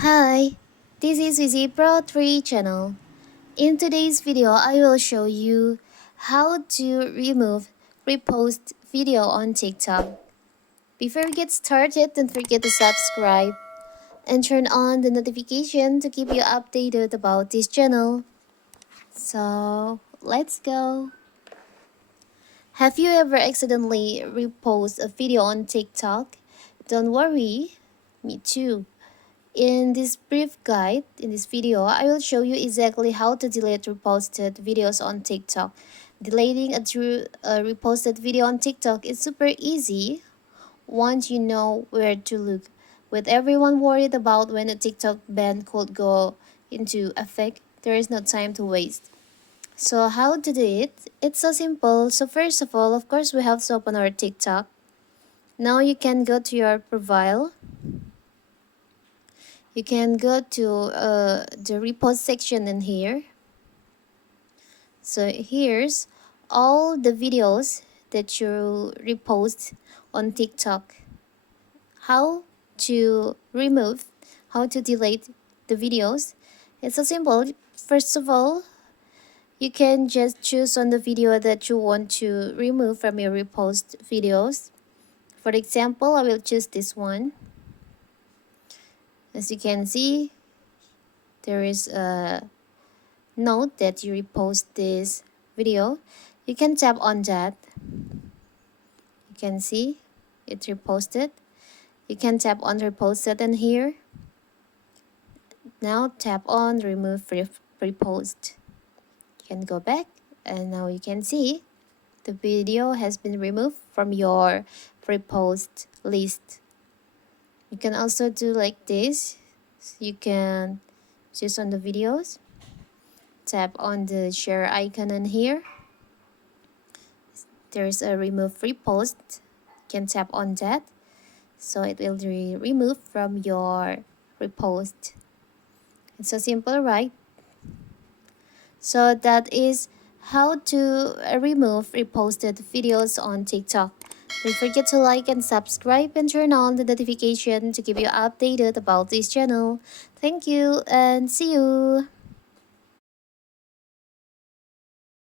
Hi, this is Vizi Pro 3 channel. In today's video, I will show you how to remove repost video on TikTok. Before we get started, don't forget to subscribe and turn on the notification to keep you updated about this channel. So, let's go. Have you ever accidentally reposted a video on TikTok? Don't worry, me too. In this brief guide, in this video, I will show you exactly how to delete reposted videos on TikTok. Deleting a reposted video on TikTok is super easy once you know where to look. With everyone worried about when a TikTok ban could go into effect, there is no time to waste. So how to do it? It's so simple. So first of all, of course, we have to open our TikTok. Now you can go to your profile. You can go to the repost section in here. So here's all the videos that you repost on TikTok. How to remove, how to delete the videos. It's so simple. First of all, you can just choose on the video that you want to remove from your repost videos. For example, I will choose this one. As you can see, there is a note that you repost this video. You can tap on that. You can see it reposted. You can tap on reposted in here. Now tap on remove repost. You can go back and now you can see the video has been removed from your repost list. You can also do like this. You can choose on the videos. Tap on the share icon in here. There's a remove repost. You can tap on that. So it will be removed from your repost. It's so simple, right? So that is how to remove reposted videos on TikTok. Don't forget to like and subscribe and turn on the notification to keep you updated about this channel. Thank you and see you.